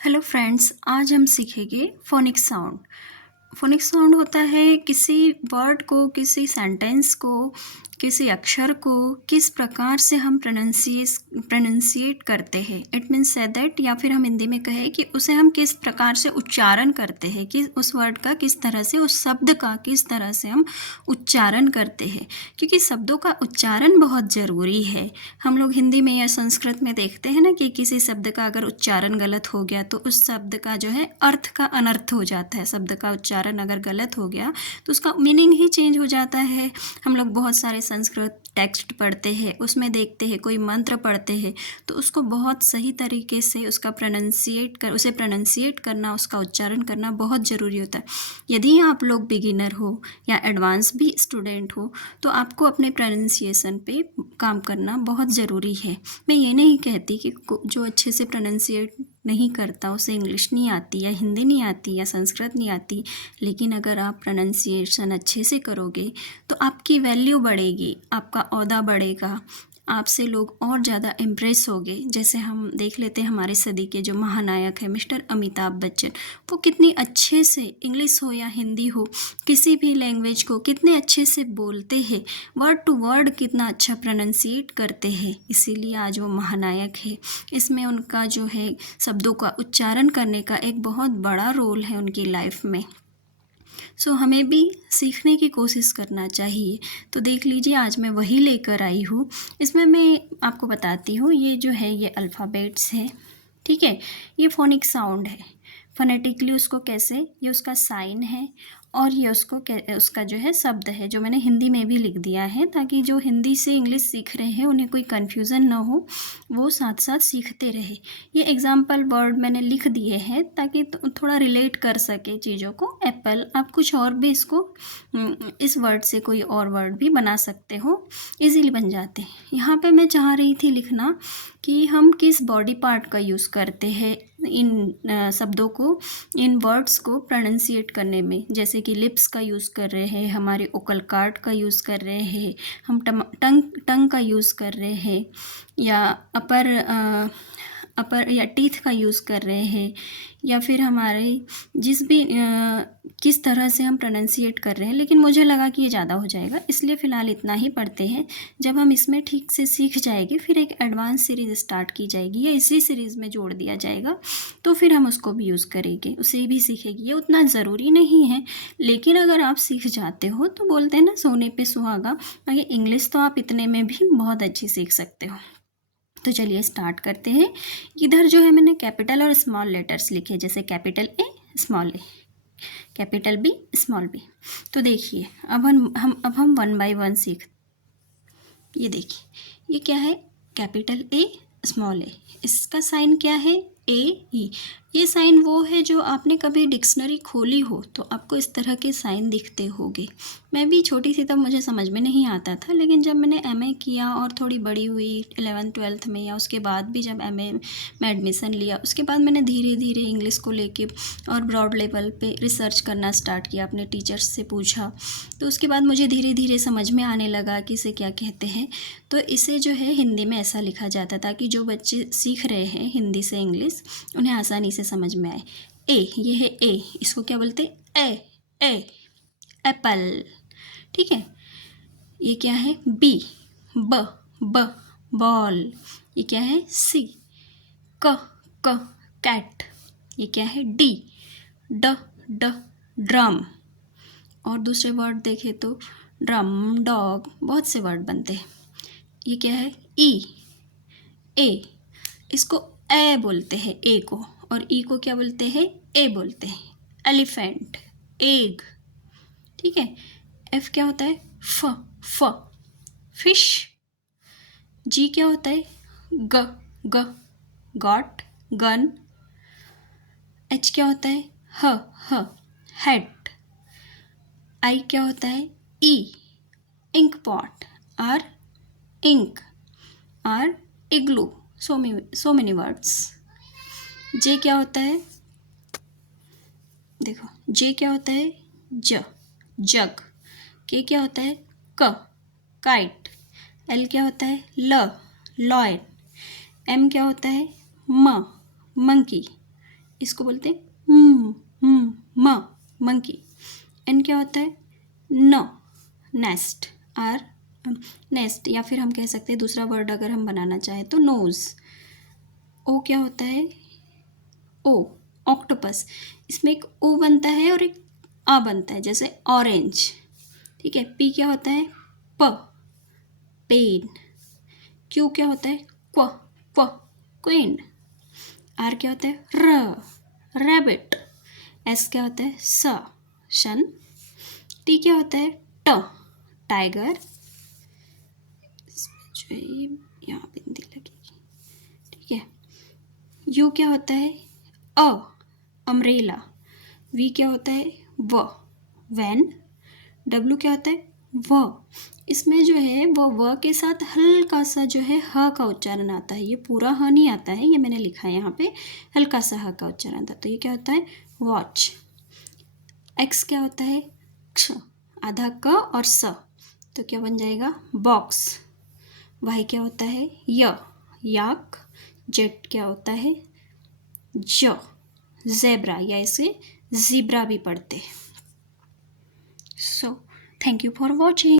Hello friends, आज हम सीखेंगे फोनिक साउंड। फोनिक साउंड होता है किसी वर्ड को, किसी सेंटेंस को, किसी अक्षर को किस प्रकार से हम प्रोनाउंसिएट करते हैं। इट मीन्स से दैट, या फिर हम हिंदी में कहें कि उसे हम किस प्रकार से उच्चारण करते हैं, कि उस वर्ड का किस तरह से, उस शब्द का किस तरह से हम उच्चारण करते हैं। क्योंकि शब्दों का उच्चारण बहुत ज़रूरी है। हम लोग हिंदी में या संस्कृत में देखते हैं ना कि किसी शब्द का अगर उच्चारण गलत हो गया तो उस शब्द का जो है अर्थ का अनर्थ हो जाता है। शब्द का उच्चारण अगर गलत हो गया तो उसका मीनिंग ही चेंज हो जाता है। हम लोग बहुत सारे संस्कृत टेक्स्ट पढ़ते हैं, उसमें देखते हैं, कोई मंत्र पढ़ते हैं तो उसको बहुत सही तरीके से उसे प्रोनाउंसिएट करना, उसका उच्चारण करना बहुत ज़रूरी होता है। यदि आप लोग बिगिनर हो या एडवांस भी स्टूडेंट हो तो आपको अपने प्रोनाउंसिएशन पे काम करना बहुत ज़रूरी है। मैं ये नहीं कहती कि जो अच्छे से प्रोनाउंसिएट नहीं करता उसे इंग्लिश नहीं आती या हिंदी नहीं आती या संस्कृत नहीं आती, लेकिन अगर आप प्रोनाउंसिएशन अच्छे से करोगे तो आपकी वैल्यू बढ़ेगी, आपका ओहदा बढ़ेगा, आपसे लोग और ज़्यादा इम्प्रेस होंगे। जैसे हम देख लेते हैं हमारे सदी के जो महानायक है मिस्टर अमिताभ बच्चन, वो कितनी अच्छे से, इंग्लिश हो या हिंदी हो, किसी भी लैंग्वेज को कितने अच्छे से बोलते हैं, वर्ड टू वर्ड कितना अच्छा प्रोनाउंसिएट करते हैं, इसीलिए आज वो महानायक है। इसमें उनका जो है शब्दों का उच्चारण करने का एक बहुत बड़ा रोल है उनकी लाइफ में। हमें भी सीखने की कोशिश करना चाहिए। तो देख लीजिए, आज मैं वही लेकर आई हूँ। इसमें मैं आपको बताती हूँ, ये जो है ये अल्फ़ाबेट्स है, ठीक है। ये फोनिक साउंड है, फोनेटिकली उसको कैसे, ये उसका साइन है और ये उसका जो है शब्द है, जो मैंने हिंदी में भी लिख दिया है ताकि जो हिंदी से इंग्लिश सीख रहे हैं उन्हें कोई कन्फ्यूज़न ना हो, वो साथ साथ सीखते रहे। ये एग्जाम्पल वर्ड मैंने लिख दिए हैं ताकि थोड़ा रिलेट कर सके चीज़ों को। एप्पल, आप कुछ और भी इसको इस वर्ड से कोई और वर्ड भी बना सकते हो, इजीली बन जाते हैं। यहाँ पे मैं चाह रही थी लिखना कि हम किस बॉडी पार्ट का यूज़ करते हैं इन शब्दों को, इन वर्ड्स को प्रोनाउंसिएट करने में। जैसे कि लिप्स का यूज़ कर रहे हैं, हमारे ओकल कार्ड का यूज़ कर रहे हैं, हम टंग का यूज़ कर रहे हैं, या अपर या टीथ का यूज़ कर रहे हैं, या फिर हमारे किस तरह से हम प्रोनाउंसिएट कर रहे हैं। लेकिन मुझे लगा कि ये ज़्यादा हो जाएगा, इसलिए फ़िलहाल इतना ही पढ़ते हैं। जब हम इसमें ठीक से सीख जाएंगे फिर एक एडवांस सीरीज़ स्टार्ट की जाएगी या इसी सीरीज़ में जोड़ दिया जाएगा, तो फिर हम उसको भी यूज़ करेंगे, उसे भी सीखेंगे। ये उतना ज़रूरी नहीं है, लेकिन अगर आप सीख जाते हो तो बोलते हैं ना, सोने पे सुहागा। ये इंग्लिश तो आप इतने में भी बहुत अच्छी सीख सकते हो। तो चलिए स्टार्ट करते हैं। इधर जो है मैंने कैपिटल और स्मॉल लेटर्स लिखे, जैसे capital A, small A, capital B, small B. तो देखिए, अब हम वन बाय वन ये देखिए, ये क्या है, कैपिटल ए, स्मॉल ए। इसका साइन क्या है, ए ई। ये साइन वो है जो आपने कभी डिक्शनरी खोली हो तो आपको इस तरह के साइन दिखते होंगे। मैं भी छोटी थी तब मुझे समझ में नहीं आता था, लेकिन जब मैंने एमए किया और थोड़ी बड़ी हुई 11th-12th में, या उसके बाद भी जब एमए में एडमिशन लिया, उसके बाद मैंने धीरे धीरे इंग्लिश को लेके और ब्रॉड लेवल पे रिसर्च करना स्टार्ट किया, अपने टीचर्स से पूछा। तो उसके बाद मुझे धीरे धीरे समझ में आने लगा कि इसे क्या कहते हैं। तो इसे जो है हिंदी में ऐसा लिखा जाता ताकि जो बच्चे सीख रहे हैं हिंदी से इंग्लिश, उन्हें आसानी से समझ में आए। ए, ये है ए, इसको क्या बोलते हैं, ए एप्पल, ठीक है। ये क्या है, बी, ब बॉल। ये क्या है, सी, क कैट। ये क्या है, डी, ड ड्रम। और दूसरे वर्ड देखें तो ड्रम, डॉग, बहुत से वर्ड बनते हैं। ये क्या है, ई, ए, इसको ए बोलते हैं, ए को, और ई को क्या बोलते हैं, ए बोलते हैं। एलिफेंट, एग, ठीक है। एफ क्या होता है, फ फिश। जी क्या होता है, ग गॉट, गन। एच क्या होता है, ह हेड। आई क्या होता है, E, ink pot. R, ink. R, igloo. So many words. J क्या होता है, देखो, जे क्या होता है, जग। के क्या होता है, काइट। एल क्या होता है, लॉयन। एम क्या होता है, मंकी। इसको बोलते हैं म, मंकी। एन क्या होता है? न, नेस्ट। आर, नेस्ट, या फिर हम कह सकते हैं दूसरा वर्ड अगर हम बनाना चाहें तो नोज। ओ क्या होता है? ओ, ऑक्टोपस। इसमें एक ओ बनता है और एक आ बनता है, जैसे ऑरेंज। ठीक है। पी क्या होता है? प, पेन। क्यू क्या होता है? क्व, क्व, क्वीन। आर क्या होता है? र, रैबिट। एस क्या होता है? स, शन। टी क्या होता है? ट, टाइगर। इसमें जो है यहाँ बिंदी लगेगी। ठीक है। यू क्या होता है? अ, अम्ब्रेला। वी क्या होता है? व, वैन। डब्लू क्या होता है? व। इसमें जो है वो व के साथ हल्का सा जो है ह का उच्चारण आता है। ये पूरा ह नहीं आता है, ये मैंने लिखा है यहाँ पे, हल्का सा ह का उच्चारण आता है। तो ये क्या होता है? वॉच। एक्स क्या होता है? क्ष, आधा क और स, तो क्या बन जाएगा? बॉक्स। वाई क्या होता है? य, याक। जेड क्या होता है? ज, जेब्रा, या इसे जीब्रा भी पढ़ते हैं। So thank you for watching.